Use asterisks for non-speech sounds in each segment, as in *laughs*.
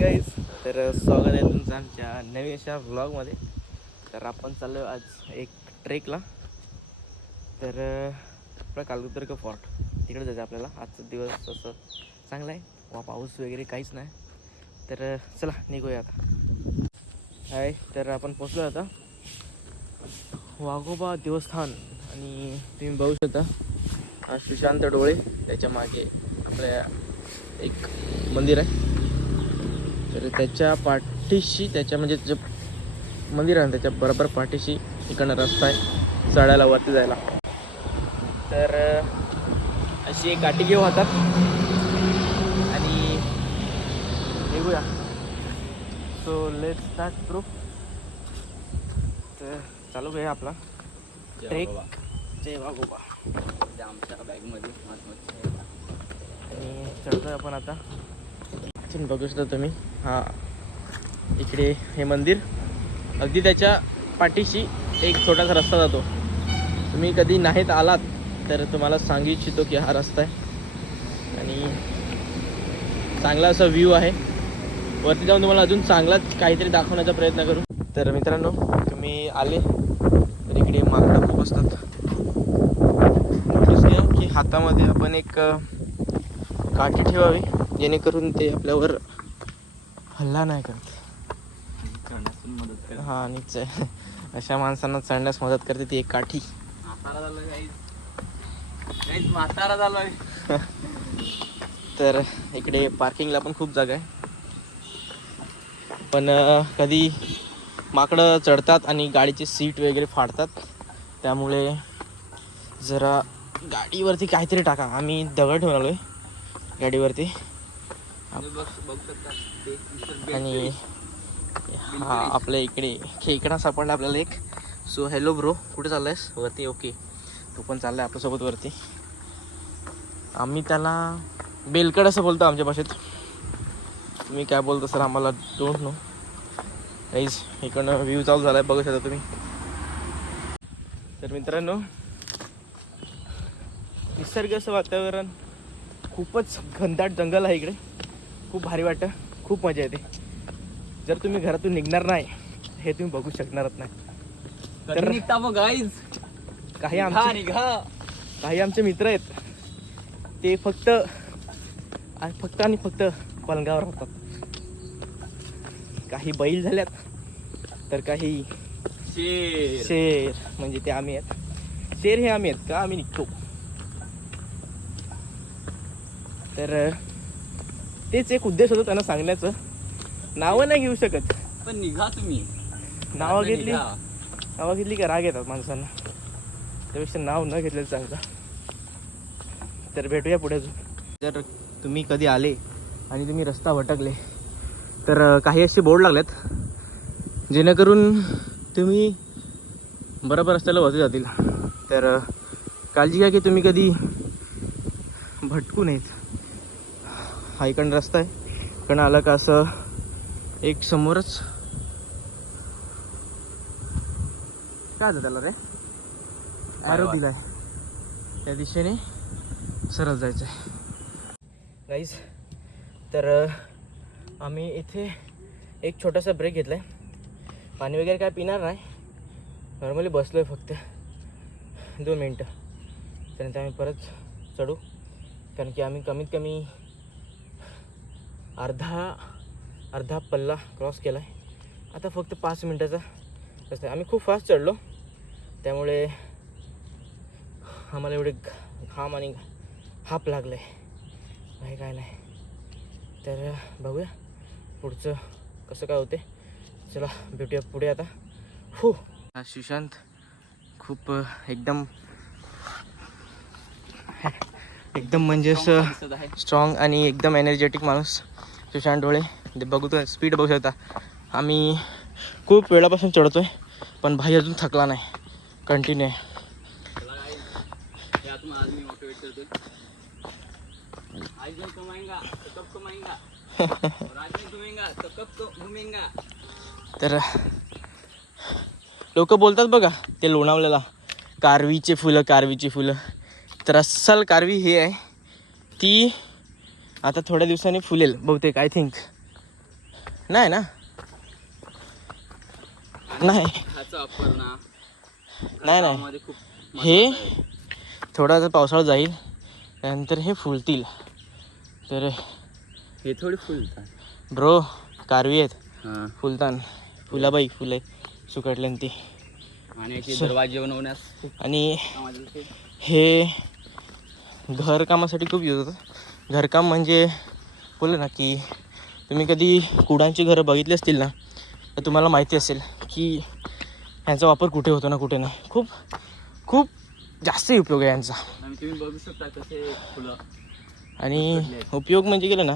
Guys तर स्वागत आहे तुमचं आमच्या नवीन अशा व्लॉगमध्ये तर आपण चाललो आज एक ट्रेकला. तर आपलं आपला कालगुतर्ग फोर्ट तिकडे जायचं आपल्याला. आजचा दिवस असं चांगला आहे. वा पाऊस वगैरे काहीच नाही. तर चला निघूया आता. हाय तर आपण पोचलो आता. वाघोबा देवस्थान. आणि तुम्ही बघू शकता सुशांत डोळे. त्याच्यामागे आपल्या एक मंदिर आहे. तर त्याच्या पाठीशी त्याच्या म्हणजे जे मंदिर आहे त्याच्या बरोबर पाठीशी इकडनं रस्ता आहे चढायला वरती जायला. तर अशी एक गाठी घेऊ हातात. आणि निघूया. सो लेट स्टार्ट प्रूफ तर चालू आहे आपला. ट्रेक जय वाघोबा आमच्या बॅगमध्ये आणि चढतोय आपण आता. इथून बघू शकता तुम्ही. हा इकडे हे मंदिर. अगदी त्याच्या पाठीशी एक छोटासा रस्ता जातो. तुम्ही कधी नाहीत आलात तर तुम्हाला सांगू इच्छितो की हा रस्ता आहे. आणि चांगला असा व्ह्यू आहे. वरती जाऊन तुम्हाला अजून चांगलाच काहीतरी दाखवण्याचा प्रयत्न करू. तर मित्रांनो तुम्ही आले तर इकडे माकडं खूप असतात. नोटीस घ्या की हातामध्ये आपण एक काठी ठेवावी. जेणेकरून ते आपल्यावर हल्ला नाही करत मदत हा आणि च- *laughs* अशा माणसांना चढण्यास मदत करते ती एक काठी. म्हातारा झालं *laughs* तर इकडे पार्किंगला पण खूप जागा आहे. पण कधी माकडं चढतात आणि गाडीची सीट वगैरे फाडतात त्यामुळे जरा गाडीवरती काहीतरी टाका. आम्ही दगड ठेवून आलो आहे गाडीवरती. आणि. हा आपल्या इकडे खेकडा सापडला आपल्याला एक. सो हॅलो ब्रो कुठे चाललायस? वरती ओके. तू पण चाललाय आपल्यासोबत वरती. आम्ही त्याला बेलकड असं बोलतो आमच्या भाषेत. तुम्ही काय बोलतो सर? आम्हाला डोंट नो काहीच इकडनं व्ह्यू चालू झालाय बघू शकता तुम्ही. तर मित्रांनो निसर्ग असं वातावरण खूपच घनदाट जंगल आहे इकडे. खूप भारी वाटतं. खूप मजा येते. जर तुम्ही घरातून निघणार नाही हे तुम्ही बघू शकणारच नाही. तर- निघता मग गाईज काही आमचे काही आमचे मित्र आहेत. ते फक्त फक्त आणि फक्त पलंगावर राहतात काही बैल झाल्यात तर काही शेर. शेर म्हणजे ते आम्ही आहेत. शेर हे आम्ही आहेत का? आम्ही निघतो. तर तेच एक उद्देश होता त्यांना सांगण्याचं. नावं नाही घेऊ शकत. पण निघा तुम्ही. नावं घेतली. नावं घेतली का राग येतात माणसांना. त्यापेक्षा नाव न घेतलेलं चांगलं. तर भेटूया पुढे जर तुम्ही कधी आले आणि तुम्ही रस्ता भटकले तर काही असे बोर्ड लागलेत जेणेकरून तुम्ही बरोबर रस्त्याला वरती जातील. तर काळजी घ्या की तुम्ही कधी भटकू नयेत. हा इकडं रस्ता आहे. इकडनं आलं का असं एक समोरच. काय होतं त्याला रे? ॲरो वा. दिलाय. त्या दिशेने सरळ जायचं आहे गाईज तर आम्ही इथे एक छोटासा ब्रेक घेतला आहे पाणी वगैरे काय पिणार नाही. नॉर्मली बसलो आहे फक्त. दोन मिनटं. त्यानंतर आम्ही परत चढू. कारण की आम्ही कमीत कमी अर्धा अर्धा पल्ला क्रॉस केला आहे आता फक्त पाच मिनटाचा रस्ता आम्ही खूप फास्ट चढलो. त्यामुळे आम्हाला एवढे घ- घाम आणि हाप लागलं आहे नाही काय नाही. तर बघूया पुढचं कसं काय होते चला भेटूया पुढे आता. हो सुशांत खूप एकदम एकदम म्हणजे असं स्ट्रॉंग आणि एकदम एनर्जेटिक माणूस. सुशांत डोळे ते बघू तर स्पीड बघू शकता आम्ही खूप वेळापासून चढतो आहे पण भाई अजून थकला नाही. कंटिन्यू आहे तर लोक बोलतात बघा ते लोणावल्याला कारवीचे फुलं कारवीची फुलं. तर अस्सल कारवी हे आहे ती आता थोड्या दिवसांनी फुलेल बहुतेक आय थिंक नाही ना? नाही. नाही नाही. हे. थोडा पावसाळा जाईल त्यानंतर हे फुलतील. तर हे थोडी फुलतात. ब्रो कारवी आहेत. हां. फुलतान. फुलाबाई फुले सुकटल्यान ती आणि दरवाजे बनवण्यास आणि. हे घरकामासाठी खूप यूज होतं. घरकाम म्हणजे बोललं ना की तुम्ही कधी कुडांची घरं बघितली असतील ना तर तुम्हाला माहिती असेल की ह्यांचा वापर कुठे होतो ना कुठे नाही. खूप खूप जास्त उपयोग आहे यांचा. आणि तुम्ही बघू शकता कसे फुलं. आणि उपयोग म्हणजे गेलं ना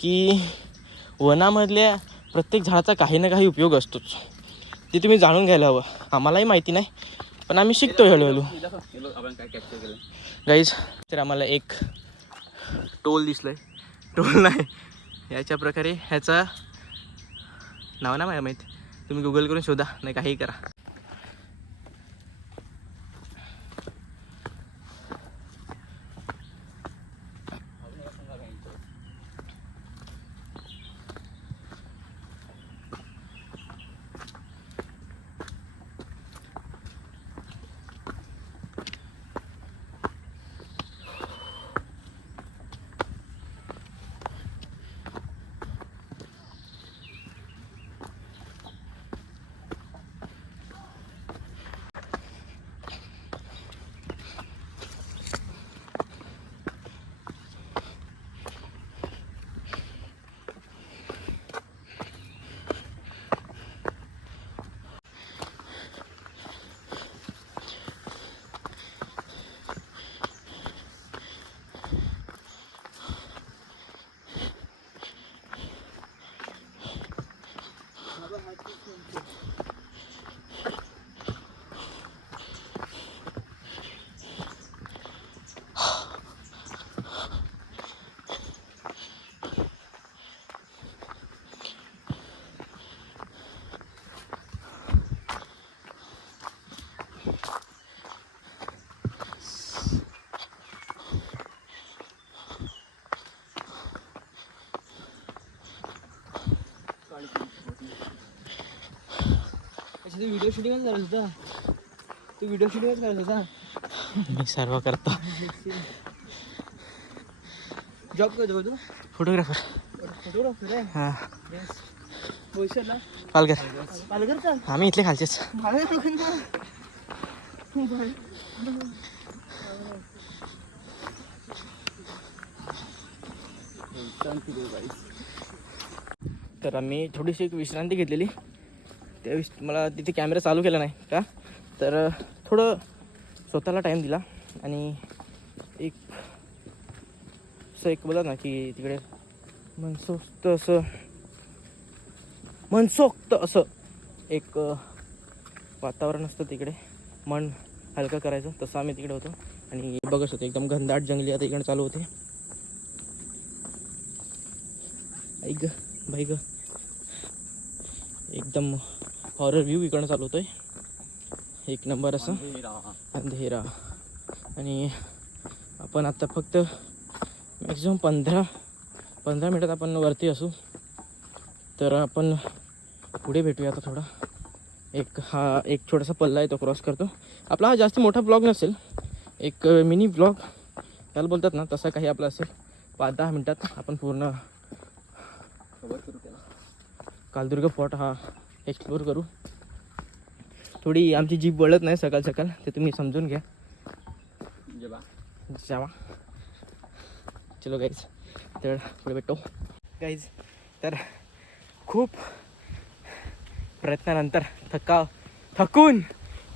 की वनामधल्या प्रत्येक झाडाचा काही ना काही उपयोग असतोच. ते तुम्ही जाणून घ्यायला हवं. आम्हालाही माहिती नाही पण आम्ही शिकतो हळूहळू. केलं गाईज तर आम्हाला एक टोल दिसलं आहे टोल नाही. याच्या प्रकारे ह्याचा नाव ना मला माहीत. तुम्ही गुगल करून शोधा नाही काही करा. I'll take one too. तू व्हिडिओ शूटिंगच करत होता. तू व्हिडिओ शूटिंगच करत होता. मी सर्व करतो. जॉब करतो तू? फोटोग्राफर फोटोग्राफर आहे? हां. भविष्याला पालघर. पालघरचा? आम्ही इथले खालचेच. तर आम्ही थोडीशी एक विश्रांती घेतलेली. त्यावेळेस मला तिथे कॅमेरा चालू केला नाही का? तर थोडं स्वतःला टाईम दिला आणि एक असं एक बोला ना की तिकडे मनसोक्त असं मनसोक्त असं एक वातावरण असतं तिकडे. मन हलकं करायचं. तसं आम्ही तिकडे होतो. आणि बघत होतो एकदम घनदाट जंगली आता इकडे चालू होते. ऐक ग बाई ग. एकदम हॉरर व्ह्यू इकडनं चालू होतोय. एक नंबर असं. अंधेरा आणि आपण आता फक्त मॅक्झिमम पंधरा पंधरा मिनटात आपण वरती असू. तर आपण पुढे भेटूया आता थोडा. एक हा एक छोटासा पल्ला आहे तो क्रॉस करतो. आपला हा जास्त मोठा ब्लॉग नसेल. एक मिनी ब्लॉग त्याला बोलतात ना तसा काही आपला असेल. पाच दहा मिनटात आपण पूर्ण कालदुर्ग फोर्ट हा एक्सप्लोर करू. थोडी आमची जीप वळत नाही सकाळ सकाळ ते तुम्ही समजून घ्या. जावा. चलो गाईज तर पुढे भेटतो गाईज तर खूप प्रयत्नानंतर थका थकून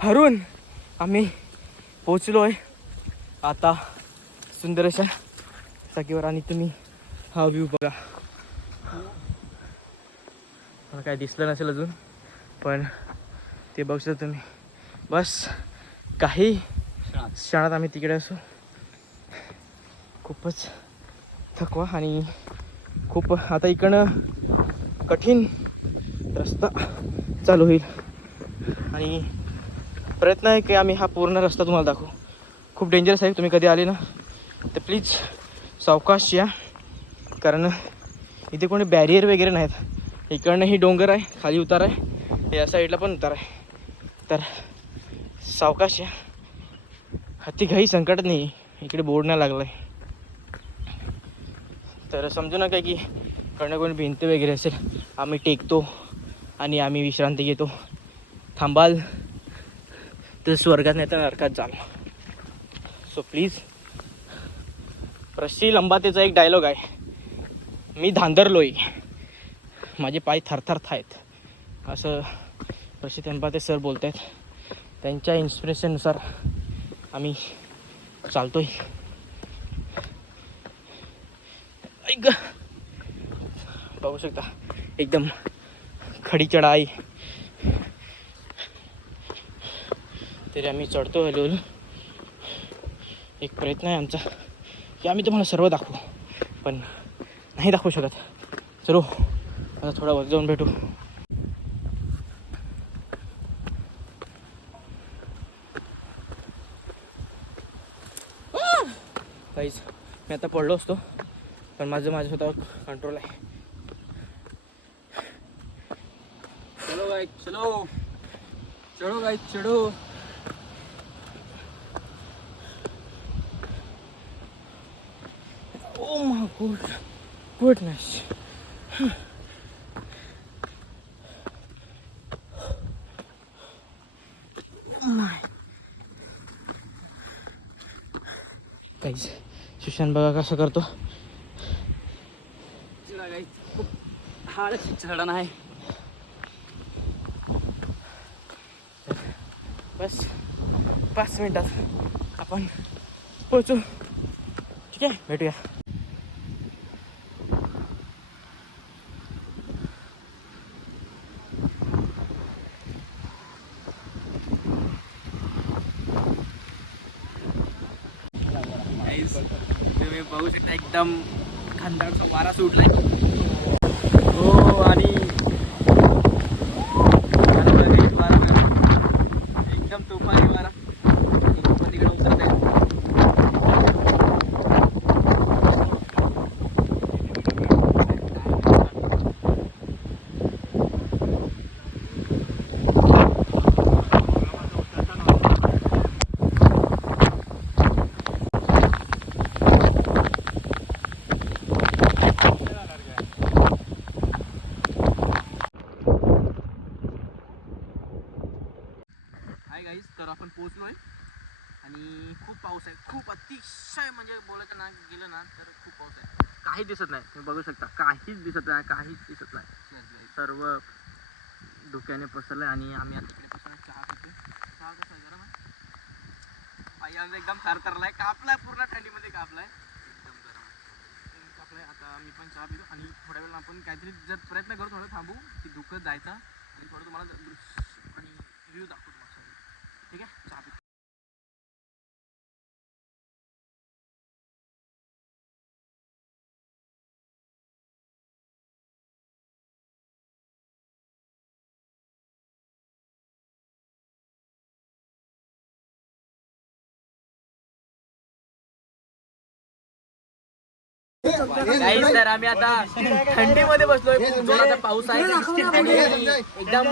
हरून आम्ही पोचलो आहे आता सुंदर अशा जागेवर आणि तुम्ही हा व्ह्यू बघा. मला काय दिसलं नसेल अजून पण ते बघू शकता तुम्ही. बस काही क्षणात आम्ही तिकडे असू. खूपच थकवा आणि खूप आता इकडनं कठीण रस्ता चालू होईल. आणि प्रयत्न आहे की आम्ही हा पूर्ण रस्ता तुम्हाला दाखवू. खूप डेंजरस आहे तुम्ही कधी आले ना तर प्लीज सावकाश या. कारण इथे कोणी बॅरियर वगैरे नाहीत. इकडनं ही डोंगर आहे खाली उतार आहे. या साईडला पण उतार आहे. तर सावकाश या. हत्ती घाई संकट नाही इकडे बोर्ड नाही लागला आहे तर समजू नका की कडनं कोणी भिंत वगैरे असेल आम्ही टेकतो आणि आम्ही विश्रांती घेतो. थांबाल तर स्वर्गात नाही तर नरकात जाल. सो प्लीज प्रशी लंबातेचा एक डायलॉग आहे. मी धांदरलोय. माझे पाय थरथरत आहेत. असं प्रशी लंबाते सर बोलत आहेत त्यांच्या इन्स्पिरेशननुसार आम्ही चालतोय. ऐक बघू शकता एकदम खडी चढाई. तरी आम्ही चढतो हळूहळू. एक प्रयत्न आहे आमचा. की आम्ही तुम्हाला सर्व दाखवू. पण नाही दाखवू शकत. चलो. आता थोडा वर जाऊन भेटू. काहीच मी आता पडलो असतो पण माझं माझ्या स्वतःवर कंट्रोल आहे. चलो गाइस चलो. चलो guys oh Oh my good goodness. काहीच सुशांत बघा कसं करतो चला गाइस चढण आहे बस पाच मिनटात आपण पोचू ठीक आहे? भेटूया. तुम्ही बघू शकता एकदम खंडाचा वारा सुटलाय. हो आणि वारा बघा, एक वारा बघा. एकदम तुफानी वारा पण तिकडे उतरत आहे हाय गाईज तर आपण पोहोचलोय. आणि खूप पाऊस आहे. खूप अतिशय म्हणजे बोलायचं ना गेलं ना तर खूप पाऊस आहे. काही दिसत नाही. तुम्ही बघू शकता. काहीच दिसत नाही काहीच दिसत नाही. सर्व धुक्याने पसरलं आणि आम्ही आता तिकडे पसरला चहा पितो चहा कसा आहे? गरम आहे? पायी आमचा एकदम थरथरलाय. कापलाय पूर्ण थंडीमध्ये कापलाय. एकदम गरम आहे. कापलाय. आता मी पण चहा पितो. आणि थोड्या वेळेला आपण काहीतरी जर प्रयत्न करू थोडं थांबू की धुकत जायचा. आणि थोडं तुम्हाला दृश्य आणि व्ह्यू सगळं. ठीक आहे? चहा पितो गाईस तर आम्ही आता थंडीमध्ये बसलोय. जोराचा पाऊस आहे. एकदम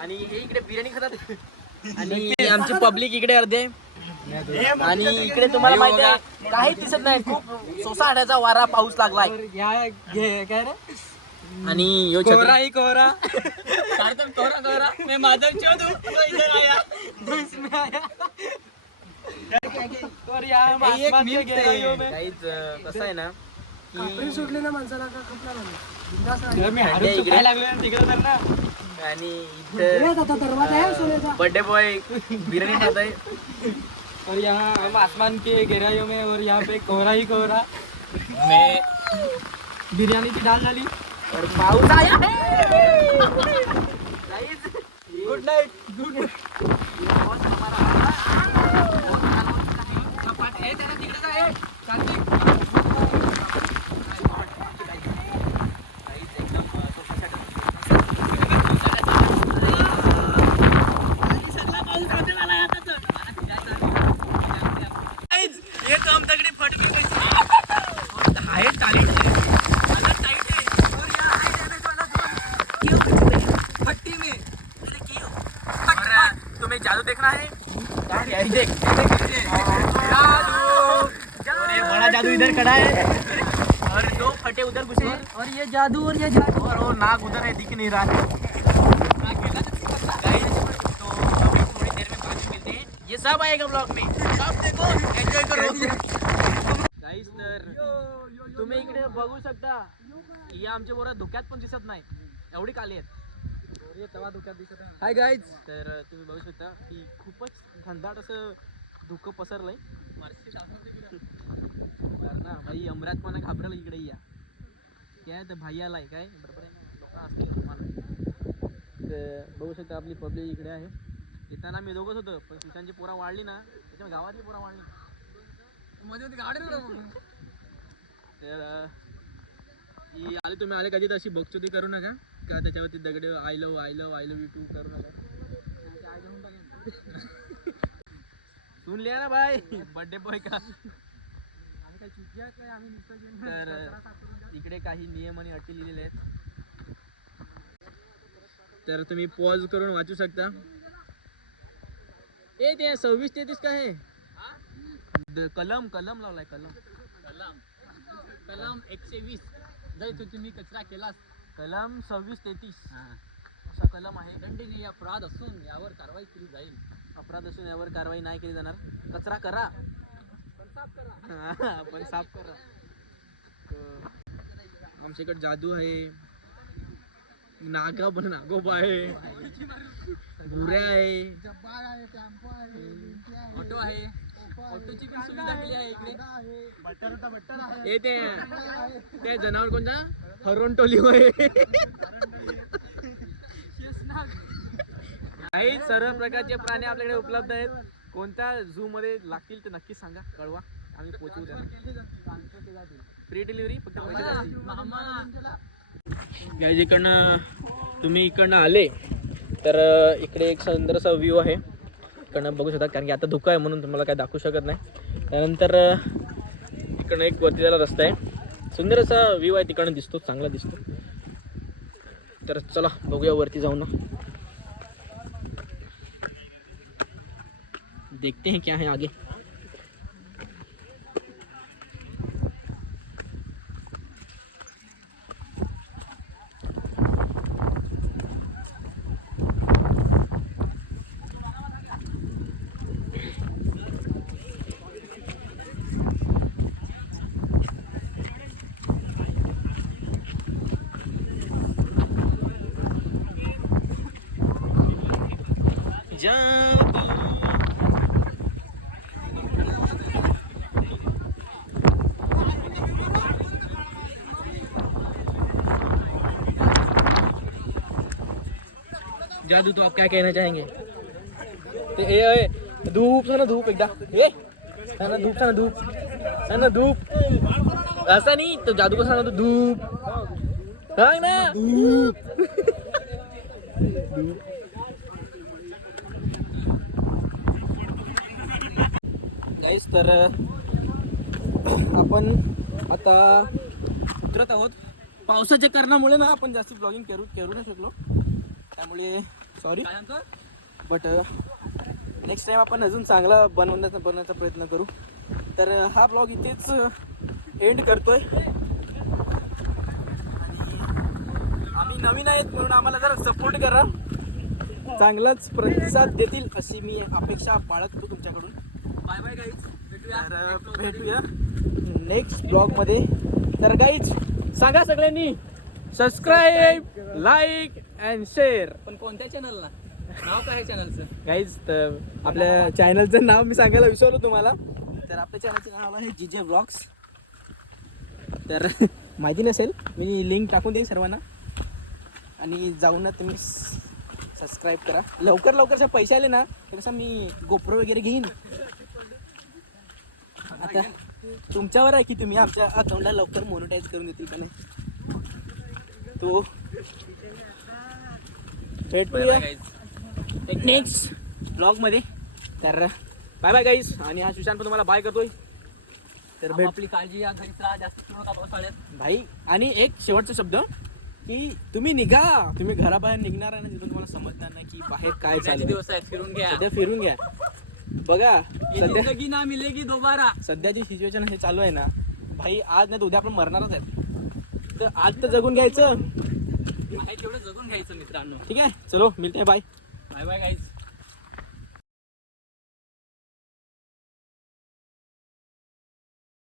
आणि हे इकडे बिर्याणी खातात. *laughs* आणि आमची पब्लिक इकडे अर्धे. आणि इकडे तुम्हाला माहिती आहे काहीच दिसत नाही खूप सोसाट्याचा वारा पाऊस लागलाय. आणि यो कोहरा ही कोहरा कोहरा कोहरा मैं माधव चौधू तो इधर आया. *laughs* तो इसमें आया. और यहाँ आसमान के गहराइयों में। काहीच अं, कसं आहे ना सुटले ना माणसाला का इकडे. आणि बर्थडे बॉय बिर्याणी खात आहे. और यहाँ हम आसमान के गहराइयों में और यहाँ पे कोहरा ही कोहरा. मैं बिरयानी की दाल डाली. और पाऊस आया गुड नाईट गुड ये काम तगड़ी फट गई आहे तारीख गाइस देख जादू बड़ा जादू इधर खड़ा है और दो फटे उधर घुसे और ये जादू और ये जादू और वो नाग उधर है दिख नहीं रहा है। Guys, तो अभी थोड़ी देर में बाद में मिलते हैं ये सब आएगा ब्लॉग में. सब देखो एंजॉय करो गाईस तर तुम्ही इकडे बघू शकता या आमच्या बोरा धुक्यात पण दिसत नाही. एवढी काली आहेत. हाय गाईज तर तुम्ही बघू शकता की खूपच घनदाट असं धुकं पसरलंय. तर *laughs* ना भाई अमरात पण घाबरलं इकडे या. काय तर भाई आलाय काय? बरोबर आहे ना? लोक असतील तुम्हाला. तर बघू शकता आपली पब्लिक इकडे आहे. येताना मी दोघंच होतो पण सुशांतची पोरा वाढली ना त्याच्यामुळे गावातली पोरा वाढली. तर अं, ही आले तुम्ही आले कधी तशी बघचोदी करू नका. का त्याच्यावरती दगडे I love I love I love you too करू नका. *laughs* सुन लिया ना भाई. बर्थडे बॉय का? तर *laughs* इकडे काही नियम आणि अटी लिहिलेले आहेत. तर तुम्ही पॉज करून वाचू शकता. ए ते सव्वीस तेहतीस काय आहे द- कलम कलम लावलाय कलम. कलम. कलम एकशे वीस. जर तू तुम्ही कचरा केलास. कलम सव्वीस तेहतीस. हा. असा कलम आहे. दंडनीय अपराध असून यावर कारवाई केली जाईल. अपराध असून यावर कारवाई नाही केली जाणार. कचरा करा. हा, पण साफ करा. *laughs* तर आमच्याकडे जादू आहे. नागा पण नागोबा आहे. भुऱ्या आहे. ऑटो आहे. ऑटोची पण सुविधा केली आहे इकडे. ए ते ते जनावर कोणता? हरणटोली होय. काही सर्व प्रकारचे प्राणी आपल्याकडे उपलब्ध आहेत. कोणत्या झू मध्ये लागतील ते नक्की सांगा कळवा. आम्ही पोचवू द्या फ्री डिलिव्हरी फक्त पैसे इकडनं तुम्ही इकडनं आले तर इकडे एक सुंदरसा व्ह्यू आहे. इकडनं बघू शकता कारण की आता धुकं आहे म्हणून तुम्हाला काय दाखवू शकत नाही. त्यानंतर इकडनं एक वरती जायला रस्ता आहे. सुंदर असा व्ह्यू आहे तिकडनं दिसतो चांगला दिसतो. तर चला बघूया वरती जाऊन. देखते हैं क्या है आगे। जादू जादू तो आप क्या कहना चाहेंगे? ते ए ए धूप सा ना धूप एकदा ए ना धूप सा ना धूप सा ना धूप। ऐसा नहीं तो जादू को सांगा तो धूप। सांग ना। धूप गाईस तर आपण आता उतरत आहोत. पावसाच्या कारणामुळे ना आपण जास्त ब्लॉगिंग करू करू नाही शकलो. त्यामुळे सॉरी बट नेक्स्ट टाइम आपण अजून चांगला बनवण्याचा बनवण्याचा प्रयत्न करू. तर हा ब्लॉग इथेच एंड करतोय. आम्ही नवीन आहेत म्हणून आम्हाला जरा सपोर्ट करा. चांगलाच प्रतिसाद देतील अशी मी अपेक्षा बाळगतो तुमच्याकडून. बाय बाय गाईज तर भेटूया. नेक्स्ट ब्लॉगमध्ये. तर गाईच सांगा सगळ्यांनी सबस्क्राईब लाईक अँड शेअर पण कोणत्या चॅनलला नाव काय चॅनलचं गाईज तर आपल्या चॅनलचं नाव मी सांगायला विसरलो तुम्हाला. तर आपल्या चॅनलचं नाव आहे जी जे ब्लॉग्स. तर *laughs* माहिती नसेल मी लिंक टाकून देईन सर्वांना. आणि जाऊन ना तुम्ही सबस्क्राईब करा. लवकर लवकर जर पैसे आले ना तर कसं मी गोप्रो वगैरे घेईन. आता तुमच्यावर आहे की तुम्ही आमच्या अकाउंटला लवकर मोनिटाईज करून देतील का नाही? तो भेटूया नेक्स्ट ब्लॉगमध्ये तर बाय बाय गाईज आणि हा सुशांत पण तुम्हाला बाय करतोय. तर भेट आपली काळजी या घरी राहा जास्त पावसाळ्यात भाई आणि एक शेवटचा शब्द की तुम्ही निघा. तुम्ही घराबाहेर निघणार आहे ना तिथून तुम्हाला समजणार नाही की बाहेर काय चालू दिवस आहेत फिरून घ्या. सध्या फिरून घ्या. बघा सध्या ना मिलेगी दोबारा. सध्याची सिच्युएशन हे चालू आहे ना भाई आज नाही उद्या आपण मरणारच आहेत. तर आज तर जगून घ्यायचं. तेवढं जगून घ्यायचं मित्रांनो. ठीक आहे चलो मिळते बाय बाय बाय गाईज